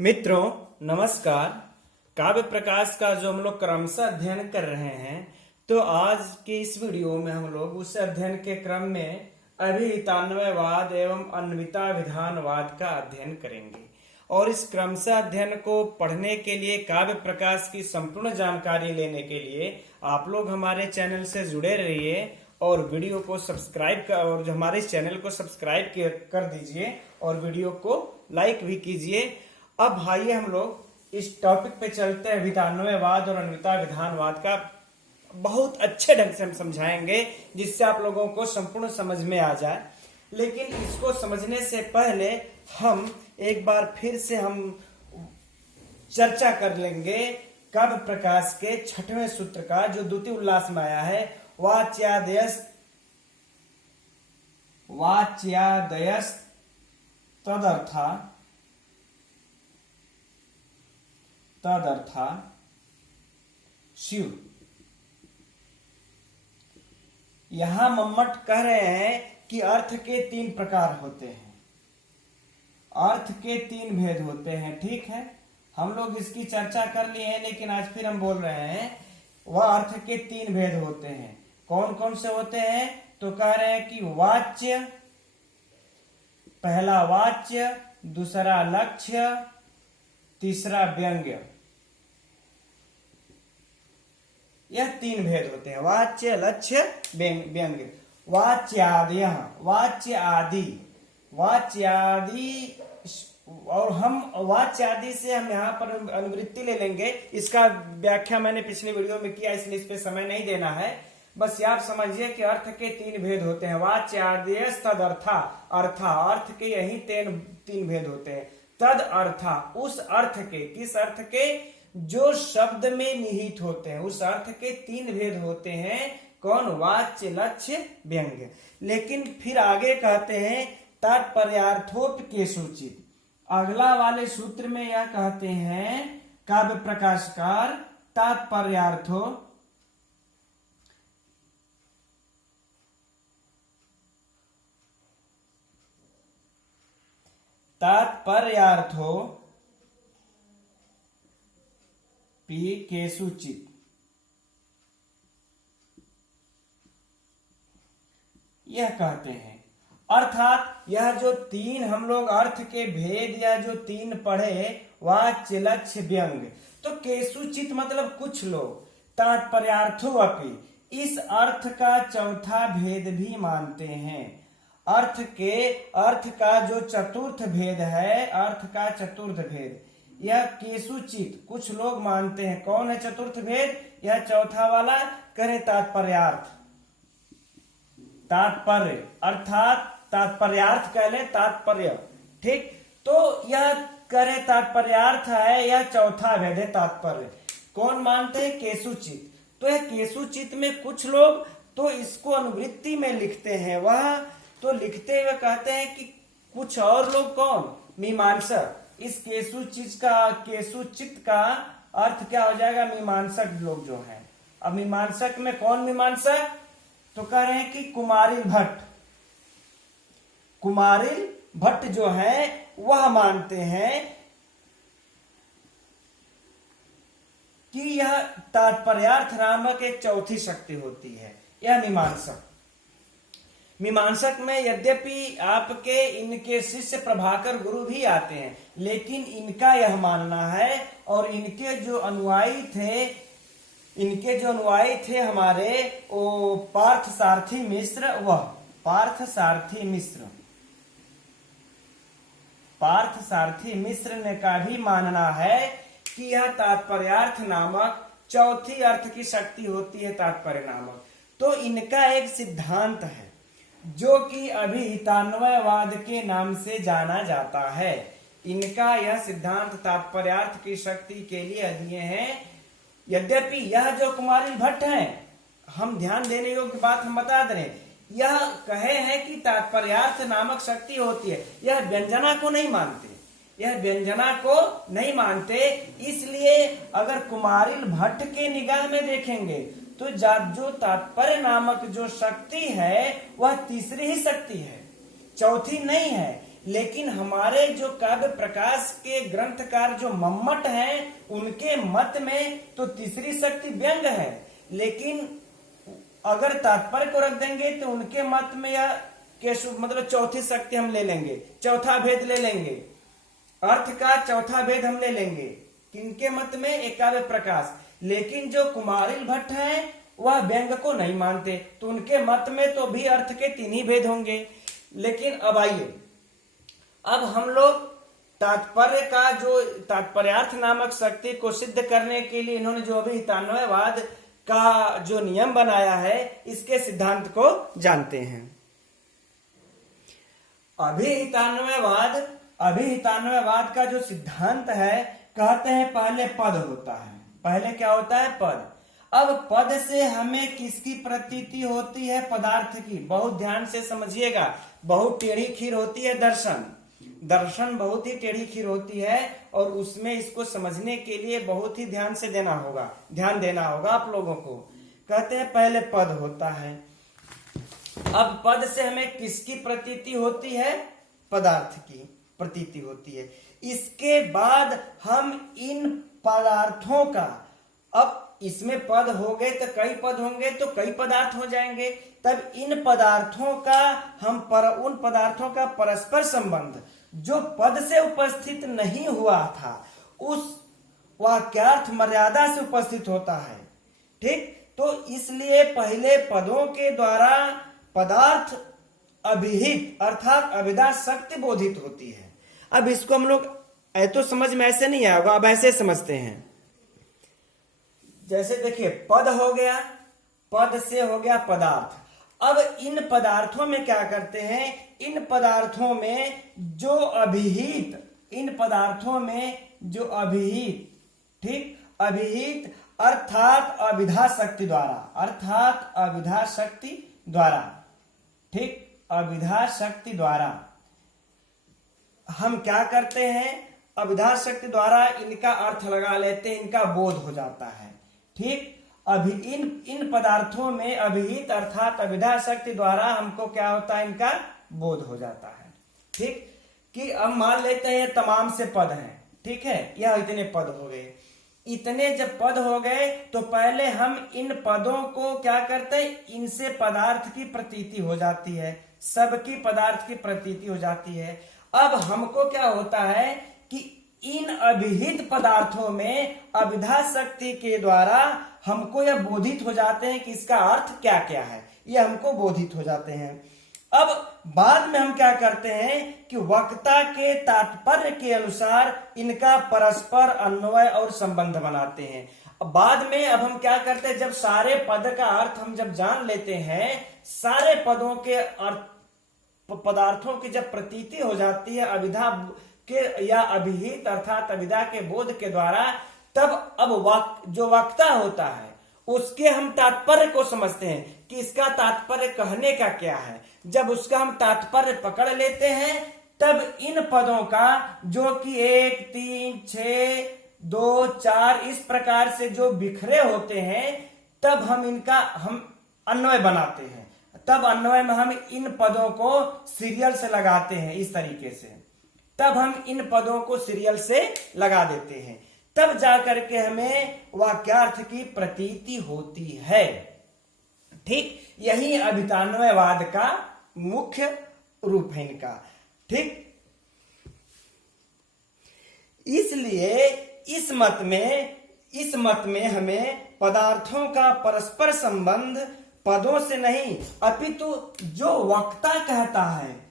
मित्रों नमस्कार। काव्य प्रकाश का जो हम लोग क्रमशः अध्ययन कर रहे हैं, तो आज के इस वीडियो में हम लोग उस अध्ययन के क्रम में अभिहितान्वयवाद एवं अन्विता विधानवाद का अध्ययन करेंगे। और इस क्रमशः अध्ययन को पढ़ने के लिए, काव्य प्रकाश की संपूर्ण जानकारी लेने के लिए आप लोग हमारे चैनल से जुड़े रहिए और वीडियो को सब्सक्राइब कर, और जो हमारे इस चैनल को सब्सक्राइब कर दीजिए और वीडियो को लाइक भी कीजिए। अब आइए हम लोग इस टॉपिक पे चलते हैं। अभिहितान्वयवाद और अन्विता विधानवाद का बहुत अच्छे ढंग से हम समझाएंगे, जिससे आप लोगों को संपूर्ण समझ में आ जाए। लेकिन इसको समझने से पहले हम एक बार फिर से हम चर्चा कर लेंगे काव्य प्रकाश के 6वें सूत्र का, जो द्वितीय उल्लास में आया है। वाच्यादयस तदर्था शिव। यहां मम्मट कह रहे हैं कि अर्थ के 3 प्रकार होते हैं, अर्थ के 3 भेद होते हैं। ठीक है, हम लोग इसकी चर्चा कर लिए हैं, लेकिन आज फिर हम बोल रहे हैं वह अर्थ के 3 भेद होते हैं। कौन कौन से होते हैं? तो कह रहे हैं कि वाच्य, पहला वाच्य, दूसरा लक्ष्य, तीसरा व्यंग्य। यह 3 भेद होते हैं, वाच्य, लक्ष्य, व्यंग्य। वाच्य आदि, और हम वाच्य आदि से हम यहाँ पर अनुवृत्ति ले लेंगे। इसका व्याख्या मैंने पिछले वीडियो में किया, इसलिए इस पे समय नहीं देना है। बस आप समझिए कि अर्थ के 3 भेद होते हैं। वाच्य आदेश तद अर्थ के यही 3 भेद होते हैं। तद अर्था, उस अर्थ के, किस अर्थ के? जो शब्द में निहित होते हैं, उस अर्थ के 3 भेद होते हैं। कौन? वाच्य, लक्ष्य, व्यंग्य। लेकिन फिर आगे कहते हैं तात्पर्यार्थोपकेषुचित्। अगला वाले सूत्र में यह कहते हैं काव्य प्रकाशकार तात्पर्यार्थो केषुचित्। यह कहते हैं, अर्थात यह जो 3 हम लोग अर्थ के भेद या जो 3 पढ़े, वाच्य, लक्ष्य, व्यंग्य, तो केषुचित् मतलब कुछ लोग, तात्पर्यार्थो अपि, इस अर्थ का चौथा भेद भी मानते हैं। अर्थ का जो चतुर्थ भेद है, अर्थ का चतुर्थ भेद, यह केषुचित् कुछ लोग मानते हैं। कौन है चतुर्थ भेद? यह चौथा वाला। करें तात्पर्यार्थ, तात्पर्य, अर्थात तात्पर्यार्थ कह ले, तात्पर्य। ठीक, तो यह करे तात्पर्यार्थ है, यह चौथा भेद है तात्पर्य। कौन मानते हैं? केषुचित्। तो यह केषुचित् में कुछ लोग तो इसको अनुवृत्ति में लिखते हैं, वह तो लिखते हुए कहते हैं कि कुछ और लोग। कौन? मीमांसक। इस केषुचित् का अर्थ क्या हो जाएगा? मीमांसक लोग जो हैं। अब मीमांसक में कौन मीमांसक? तो कह रहे हैं कि कुमारिल भट्ट जो है वह मानते हैं कि यह तात्पर्यार्थ नामक एक चौथी शक्ति होती है। यह मीमांसक में यद्यपि आपके इनके शिष्य प्रभाकर गुरु भी आते हैं, लेकिन इनका यह मानना है, और इनके जो अनुयायी थे हमारे वो पार्थसारथी मिश्र ने का भी मानना है कि यह तात्पर्यार्थ नामक चौथी अर्थ की शक्ति होती है, तात्पर्य नामक। तो इनका एक सिद्धांत है जो कि अभिहितान्वयवाद के नाम से जाना जाता है। इनका यह सिद्धांत तात्पर्यार्थ की शक्ति के लिए दिए हैं। यद्यपि यह जो कुमारिल भट्ट हैं, हम ध्यान देने योग्य बात हम बता दें, यह कहे हैं कि तात्पर्यार्थ नामक शक्ति होती है। यह व्यंजना को नहीं मानते, इसलिए अगर कुमारिल भट्ट के निगाह में देखेंगे तो जो तात्पर्य नामक जो शक्ति है वह तीसरी ही शक्ति है, चौथी नहीं है। लेकिन हमारे जो काव्य प्रकाश के ग्रंथकार जो मम्मट हैं, उनके मत में तो तीसरी शक्ति व्यंग है, लेकिन अगर तात्पर्य को रख देंगे तो उनके मत में या केशु मतलब चौथी शक्ति हम ले लेंगे, चौथा भेद ले लेंगे, अर्थ का चौथा भेद हम ले लेंगे। किनके मत में? एक काव्य प्रकाश। लेकिन जो कुमारिल भट्ट हैं वह व्यंग को नहीं मानते, तो उनके मत में तो भी अर्थ के 3 ही भेद होंगे। लेकिन अब आइए, अब हम लोग तात्पर्य का जो तात्पर्यार्थ नामक शक्ति को सिद्ध करने के लिए इन्होंने जो अभी हितान्वयवाद का जो नियम बनाया है, इसके सिद्धांत को जानते हैं। अभिहितान्वयवाद का जो सिद्धांत है, कहते हैं पहले पद होता है। पहले क्या होता है? पद। अब पद से हमें किसकी प्रतीति होती है? पदार्थ की। बहुत ध्यान से समझिएगा, बहुत टेढ़ी खीर होती है दर्शन। दर्शन बहुत ही टेढ़ी खीर होती है, और उसमें इसको समझने के लिए बहुत ही ध्यान से ध्यान देना होगा आप लोगों को। कहते हैं पहले पद होता है। अब पद से हमें किसकी प्रतीति होती है? पदार्थ की प्रतीति होती है। इसके बाद हम इन पदार्थों का, अब इसमें पद हो गए तो कई पद होंगे, तो कई पदार्थ हो जाएंगे। तब इन पदार्थों का उन पदार्थों का परस्पर संबंध जो पद से उपस्थित नहीं हुआ था, उस वाक्यार्थ मर्यादा से उपस्थित होता है। ठीक, तो इसलिए पहले पदों के द्वारा पदार्थ अभिहित अर्थात अभिधा शक्ति बोधित होती है। अब इसको हम लोग तो समझ में ऐसे नहीं आएगा, अब ऐसे समझते हैं। जैसे देखिए, पद हो गया, पद से हो गया पदार्थ। अब इन पदार्थों में क्या करते हैं? इन पदार्थों में जो अभिहित, ठीक, अभिहित अर्थात अभिधा शक्ति द्वारा, ठीक, अभिधा शक्ति द्वारा हम क्या करते हैं? अभिधा शक्ति द्वारा इनका अर्थ लगा लेते हैं, इनका बोध हो जाता है। ठीक, इन पदार्थों में अभिहित अर्थात अभिधा शक्ति द्वारा हमको क्या होता है? इनका बोध हो जाता है। ठीक, कि अब मान लेते हैं तमाम से पद हैं, ठीक है, यह इतने पद हो गए। इतने जब पद हो गए तो पहले हम इन पदों को क्या करते हैं? इनसे पदार्थ की प्रतीति हो जाती है, सबकी पदार्थ की प्रतीति हो जाती है। अब हमको क्या होता है कि इन अभिहित पदार्थों में अभिधा शक्ति के द्वारा हमको यह बोधित हो जाते हैं कि इसका अर्थ क्या क्या है, ये हमको बोधित हो जाते हैं। अब बाद में हम क्या करते हैं कि वक्ता के तात्पर्य के अनुसार इनका परस्पर अन्वय और संबंध बनाते हैं। बाद में अब हम क्या करते हैं? जब सारे पद का अर्थ हम जब जान लेते हैं, सारे पदों के अर्थ पदार्थों की जब प्रतीति हो जाती है अभिधा के या अभिहित अर्थात अभिधा के बोध के द्वारा, तब अब जो वक्ता होता है उसके हम तात्पर्य को समझते हैं कि इसका तात्पर्य कहने का क्या है। जब उसका हम तात्पर्य पकड़ लेते हैं, तब इन पदों का जो कि 1, 3, 6, 2, 4 इस प्रकार से जो बिखरे होते हैं, तब हम अन्वय बनाते हैं। तब अन्वय में हम इन पदों को सीरियल से लगाते हैं, इस तरीके से। तब हम इन पदों को सीरियल से लगा देते हैं, तब जाकर के हमें वाक्यार्थ की प्रतीति होती है। ठीक, यही अभितान्वयवाद का मुख्य रूप है इनका। ठीक, इसलिए इस मत में हमें पदार्थों का परस्पर संबंध पदों से नहीं, अपितु जो वक्ता कहता है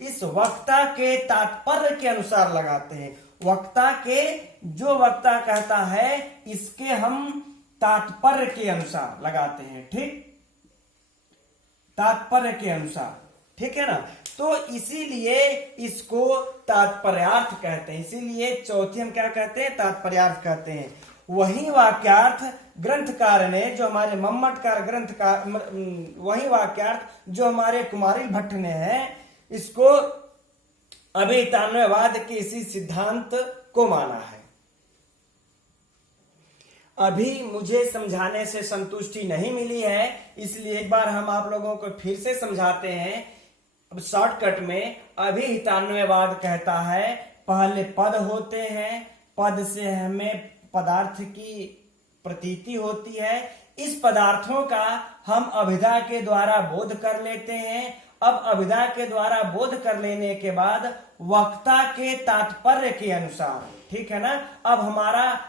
इस वक्ता के तात्पर्य के अनुसार लगाते हैं। जो वक्ता कहता है इसके हम तात्पर्य के अनुसार लगाते हैं। ठीक, तात्पर्य के अनुसार, ठीक है ना। तो इसीलिए इसको तात्पर्यार्थ कहते हैं। इसीलिए चौथी हम क्या कहते हैं? तात्पर्यार्थ कहते हैं। वही वाक्यार्थ ग्रंथकार ने, जो हमारे मम्मटकार ग्रंथकार, वही वाक्यार्थ जो हमारे कुमारिल भट्ट ने है, इसको अभितान्वयवाद के इसी सिद्धांत को माना है। अभी मुझे समझाने से संतुष्टि नहीं मिली है, इसलिए एक बार हम आप लोगों को फिर से समझाते हैं अब शॉर्टकट में अभिहितान्वयवाद कहता है पहले पद होते हैं, पद से हमें पदार्थ की प्रतीति होती है, इस पदार्थों का हम अभिधा के द्वारा बोध कर लेते हैं। अब अभिधा के द्वारा बोध कर लेने के बाद वक्ता के तात्पर्य के अनुसार, ठीक है ना, अब हमारा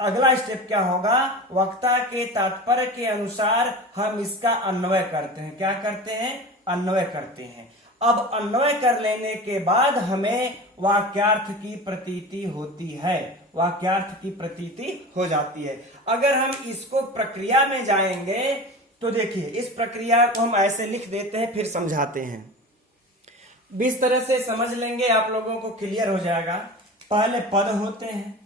अगला स्टेप क्या होगा, वक्ता के तात्पर्य के अनुसार हम इसका अन्वय करते हैं। क्या करते हैं, अन्वय करते हैं। अब अन्वय कर लेने के बाद हमें वाक्यार्थ की प्रतीति होती है, वाक्यार्थ की प्रतीति हो जाती है। अगर हम इसको प्रक्रिया में जाएंगे तो देखिए इस प्रक्रिया को हम ऐसे लिख देते हैं, फिर समझाते हैं। 20 तरह से समझ लेंगे, आप लोगों को क्लियर हो जाएगा। पहले पद होते हैं,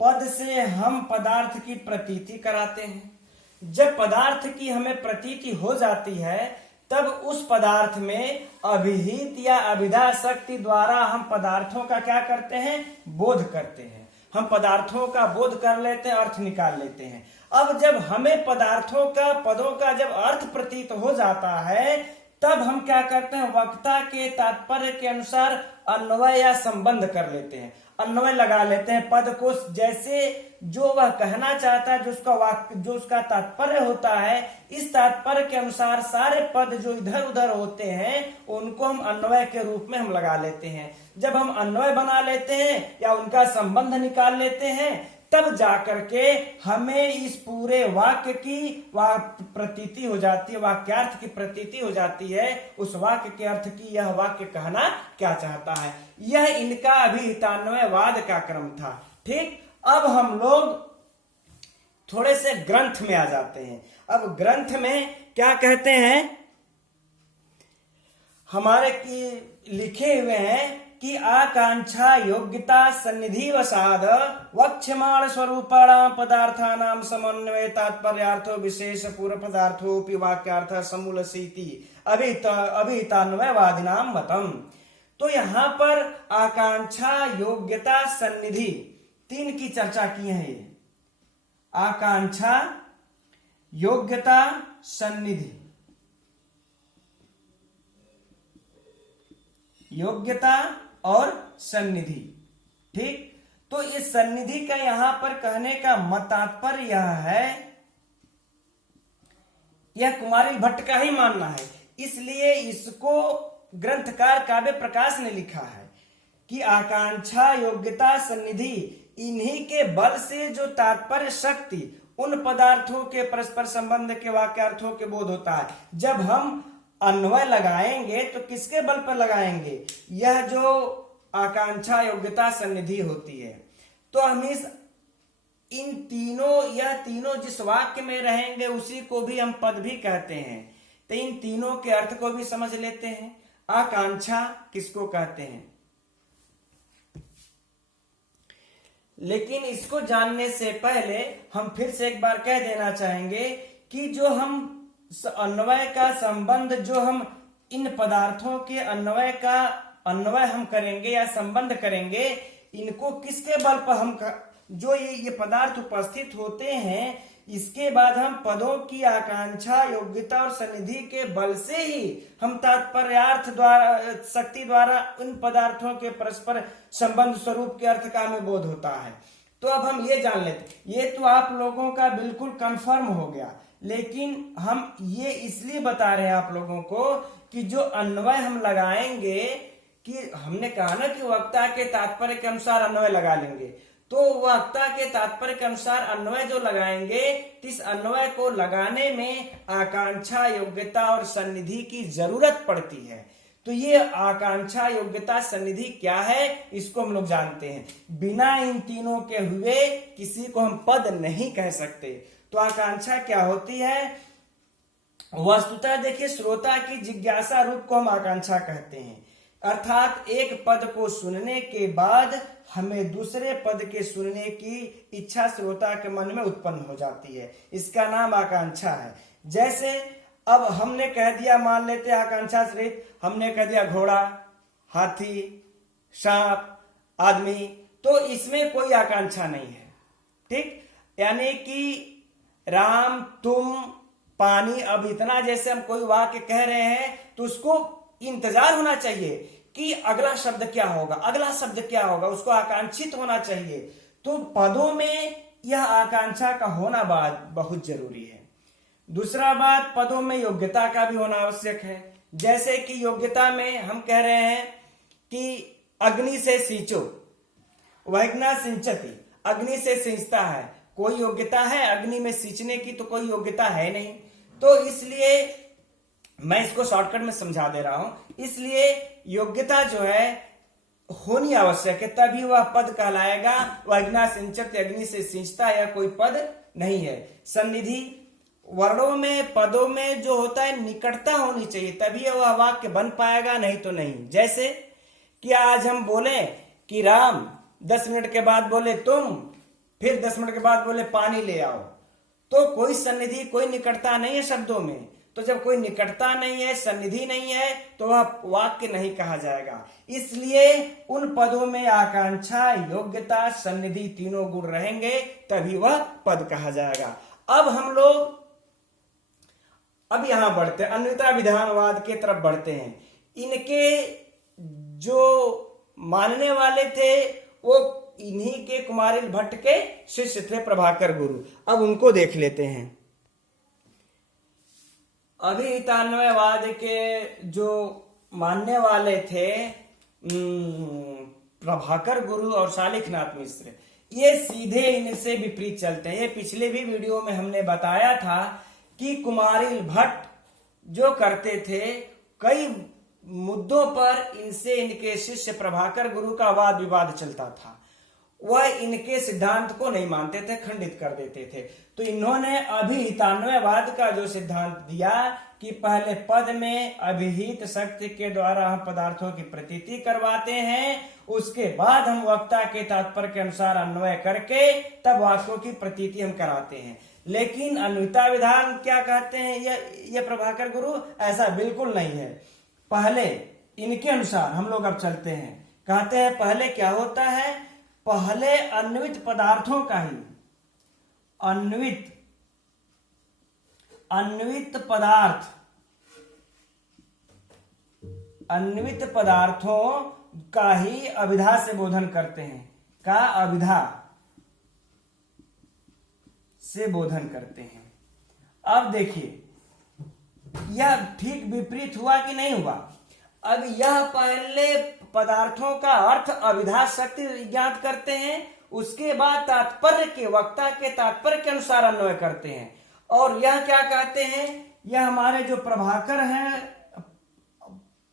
पद से हम पदार्थ की प्रतीति कराते हैं। जब पदार्थ की हमें प्रतीति हो जाती है तब उस पदार्थ में अभिहित या अभिधा शक्ति द्वारा हम पदार्थों का क्या करते हैं, बोध करते हैं। हम पदार्थों का बोध कर लेते हैं, अर्थ निकाल लेते हैं। अब जब हमें पदार्थों का, पदों का जब अर्थ प्रतीत हो जाता है तब हम क्या करते हैं, वक्ता के तात्पर्य के अनुसार अन्वय या संबंध कर लेते हैं, अन्वय लगा लेते हैं पद को, जैसे जो वह कहना चाहता है, जो उसका तात्पर्य होता है, इस तात्पर्य के अनुसार सारे पद जो इधर उधर होते हैं उनको हम अन्वय के रूप में हम लगा लेते हैं। जब हम अन्वय बना लेते हैं या उनका संबंध निकाल लेते हैं तब जाकर के हमें इस पूरे वाक्य की प्रतीति हो जाती है, वाक्यार्थ की प्रतीति हो जाती है, उस वाक्य के अर्थ की, यह वाक्य कहना क्या चाहता है। यह इनका अभिहितान्वयवाद का क्रम था। ठीक, अब हम लोग थोड़े से ग्रंथ में आ जाते हैं। अब ग्रंथ में क्या कहते हैं, हमारे की लिखे हुए हैं कि आकांक्षा योग्यता सन्निधि वसाद वक्ष्यमाण स्वरूपाणाम पदार्थानाम समन्वय तात्पर्यार्थो विशेष पूर्व पदार्थोपि वाक्यार्थ समूलसीति अभिहितान्वयवादिनाम मतम। तो यहाँ पर आकांक्षा योग्यता सन्निधि 3 की चर्चा की है। ये आकांक्षा योग्यता सन्निधि, योग्यता और सन्निधि। ठीक, तो इस सन्निधि का यहां पर कहने का मत तात्पर्य यह है, यह कुमारिल भट्ट का ही मानना है, इसलिए इसको ग्रंथकार काव्य प्रकाश ने लिखा है कि आकांक्षा योग्यता सन्निधि, इन्हीं के बल से जो तात्पर्य शक्ति उन पदार्थों के परस्पर संबंध के वाक्यार्थों के बोध होता है। जब हम अन्वय लगाएंगे तो किसके बल पर लगाएंगे, यह जो आकांक्षा योग्यता सन्निधि होती है। तो हम इन तीनों, यह तीनों जिस वाक्य में रहेंगे उसी को भी हम पद भी कहते हैं। तो इन तीनों के अर्थ को भी समझ लेते हैं। आकांक्षा किसको कहते हैं, लेकिन इसको जानने से पहले हम फिर से एक बार कह देना चाहेंगे कि जो हम अन्वय का संबंध, जो हम इन पदार्थों के अन्वय हम करेंगे या संबंध करेंगे, इनको किसके बल पर हम जो ये पदार्थ उपस्थित होते हैं, इसके बाद हम पदों की आकांक्षा योग्यता और सन्निधि के बल से ही हम तात्पर्यार्थ द्वारा, शक्ति द्वारा उन पदार्थों के परस्पर संबंध स्वरूप के अर्थ का हमें बोध होता है। तो अब हम ये जान लेते, ये तो आप लोगों का बिल्कुल कंफर्म हो गया, लेकिन हम ये इसलिए बता रहे हैं आप लोगों को कि जो अन्वय हम लगाएंगे, कि हमने कहा ना कि वक्ता के तात्पर्य के अनुसार अन्वय लगा लेंगे, तो वक्ता के तात्पर्य के अनुसार अन्वय जो लगाएंगे, इस अन्वय को लगाने में आकांक्षा योग्यता और सन्निधि की जरूरत पड़ती है। तो ये आकांक्षा योग्यता सन्निधि क्या है, इसको हम लोग जानते हैं। बिना इन तीनों के हुए किसी को हम पद नहीं कह सकते। तो आकांक्षा क्या होती है, वस्तुतः देखिए श्रोता की जिज्ञासा रूप को हम आकांक्षा कहते हैं, अर्थात एक पद को सुनने के बाद हमें दूसरे पद के सुनने की इच्छा श्रोता के मन में उत्पन्न हो जाती है, इसका नाम आकांक्षा है। जैसे अब हमने कह दिया, मान लेते हैं आकांक्षा सहित हमने कह दिया घोड़ा, हाथी, सांप, आदमी, तो इसमें कोई आकांक्षा नहीं है। ठीक, यानी कि राम, तुम, पानी, अब इतना जैसे हम कोई वाक्य कह रहे हैं तो उसको इंतजार होना चाहिए कि अगला शब्द क्या होगा, अगला शब्द क्या होगा, उसको आकांक्षित होना चाहिए। तो पदों में यह आकांक्षा का होना बहुत जरूरी है। दूसरा बात, पदों में योग्यता का भी होना आवश्यक है। जैसे कि योग्यता में हम कह रहे हैं कि अग्नि से सींचो, वैग्ना सिंचती, अग्नि से सींचता है, कोई योग्यता है अग्नि में सींचने की? तो कोई योग्यता है नहीं। तो इसलिए मैं इसको शॉर्टकट में समझा दे रहा हूं। इसलिए योग्यता जो है होनी आवश्यक है, तभी वह पद कहलाएगा। वैग्ना सिंचती, अग्नि से सींचता, या कोई पद नहीं है। सन्निधि, वर्णों में पदों में जो होता है निकटता होनी चाहिए, तभी वह वाक्य बन पाएगा, नहीं तो नहीं। जैसे कि आज हम बोले कि राम, 10 मिनट के बाद बोले तुम, फिर 10 मिनट के बाद बोले पानी ले आओ, तो कोई सन्निधि, कोई निकटता नहीं है शब्दों में। तो जब कोई निकटता नहीं है, सन्निधि नहीं है, तो वह वाक्य नहीं कहा जाएगा। इसलिए उन पदों में आकांक्षा, योग्यता, सन्निधि तीनों गुण रहेंगे, तभी वह पद कहा जाएगा। अब हम लोग अब यहां बढ़ते हैं, अन्यथा विधानवाद के तरफ बढ़ते हैं। इनके जो मानने वाले थे वो इन्हीं के कुमारिल भट्ट के शिष्य थे, प्रभाकर गुरु। अब उनको देख लेते हैं। अभिहितान्वयवाद के जो मानने वाले थे प्रभाकर गुरु और शालिखनाथ मिश्र, ये सीधे इनसे विपरीत चलते हैं। ये पिछले भी वीडियो में हमने बताया था कि कुमारिल भट्ट जो करते थे, कई मुद्दों पर इनसे इनके शिष्य प्रभाकर गुरु का वाद विवाद चलता था। वह इनके सिद्धांत को नहीं मानते थे, खंडित कर देते थे। तो इन्होंने अभिहितान्वयवाद का जो सिद्धांत दिया कि पहले पद में अभिहित शक्ति के द्वारा हम पदार्थों की प्रतीति करवाते हैं, उसके बाद हम वक्ता के तात्पर्य के अनुसार अन्वय करके तब वाक्यों की प्रतीति हम कराते हैं। लेकिन अन्वयता विधान क्या कहते हैं ये प्रभाकर गुरु? ऐसा बिल्कुल नहीं है। पहले इनके अनुसार हम लोग अब चलते हैं। कहते हैं पहले क्या होता है, पहले अन्वित पदार्थों का ही अन्वित पदार्थों का ही अभिधा से बोधन करते हैं, का अभिधा से बोधन करते हैं। अब देखिए यह ठीक विपरीत हुआ कि नहीं हुआ? अब यह पहले पदार्थों का अर्थ अभिधा शक्ति ज्ञात करते हैं, उसके बाद तात्पर्य के, वक्ता के तात्पर्य के अनुसार अन्वय करते हैं। और यह क्या कहते हैं, यह हमारे जो प्रभाकर हैं,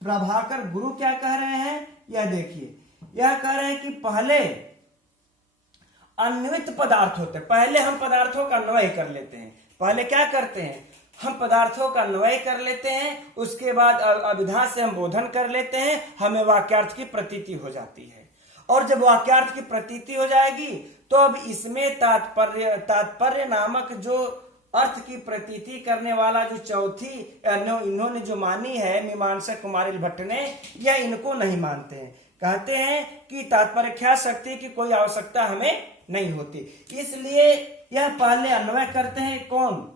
प्रभाकर गुरु क्या कह रहे हैं, यह देखिए, यह कह रहे हैं कि पहले अन्वित पदार्थ होते, पहले हम पदार्थों का अन्वय कर लेते हैं। पहले क्या करते हैं, हम पदार्थों का अन्वय कर लेते हैं, उसके बाद अभिधा से हम बोधन कर लेते हैं, हमें वाक्यार्थ की प्रतीति हो जाती है। और जब वाक्यार्थ की प्रतीति हो जाएगी तो अब इसमें तात्पर्य नामक जो अर्थ की प्रतीति करने वाला जो चौथी इन्होंने जो मानी है मीमांसक कुमारिल भट्ट ने, यह इनको नहीं मानते हैं। कहते हैं कि तात्पर्य शक्ति की कोई आवश्यकता हमें नहीं होती। इसलिए यह पहले अन्वय करते हैं। कौन?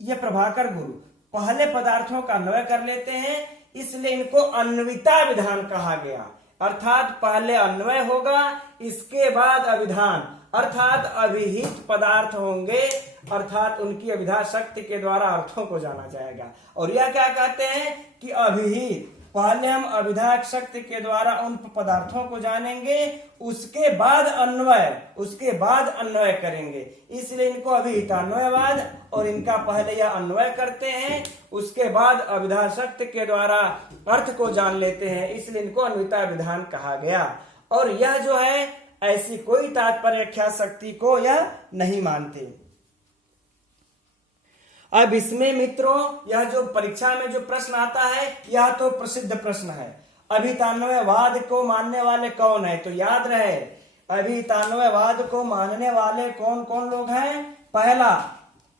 ये प्रभाकर गुरु पहले पदार्थों का अन्वय कर लेते हैं, इसलिए इनको अन्विता विधान कहा गया। अर्थात पहले अन्वय होगा, इसके बाद अभिधान, अर्थात अभिहित पदार्थ होंगे, अर्थात उनकी अभिधा शक्ति के द्वारा अर्थों को जाना जाएगा। और यह क्या कहते हैं कि अभिहित, पहले हम अभिधा शक्ति के द्वारा उन पदार्थों को जानेंगे, उसके बाद अन्वय करेंगे। इसलिए इनको अभिहितान्वयवाद, और इनका पहले यह अन्वय करते हैं, उसके बाद अभिधा शक्ति के द्वारा अर्थ को जान लेते हैं, इसलिए इनको अन्विता विधान कहा गया। और यह जो है ऐसी कोई तात्पर्य शक्ति को यह नहीं मानते। अब इसमें मित्रों यह जो परीक्षा में जो प्रश्न आता है, यह तो प्रसिद्ध प्रश्न है। अभिहितान्वयवाद को मानने वाले कौन है? तो याद रहे, अभिहितान्वयवाद को मानने वाले कौन कौन लोग हैं? पहला,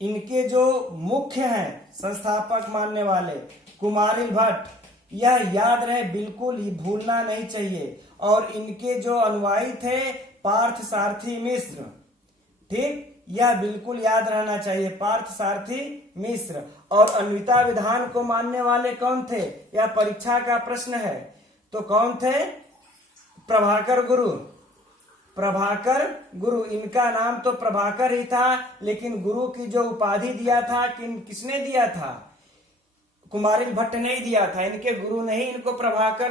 इनके जो मुख्य हैं संस्थापक मानने वाले कुमारिल भट्ट, यह याद रहे, बिल्कुल ही भूलना नहीं चाहिए। और इनके जो अनुयायी थे पार्थ सारथी मिश्र, ठीक, यह बिल्कुल याद रहना चाहिए, पार्थ सारथी मिश्र। और अन्विता विधान को मानने वाले कौन थे, यह परीक्षा का प्रश्न है। तो कौन थे, प्रभाकर गुरु। प्रभाकर गुरु, इनका नाम तो प्रभाकर ही था, लेकिन गुरु की जो उपाधि दिया था किसने दिया था, कुमारिल भट्ट ने ही दिया था। इनके गुरु ने ही इनको प्रभाकर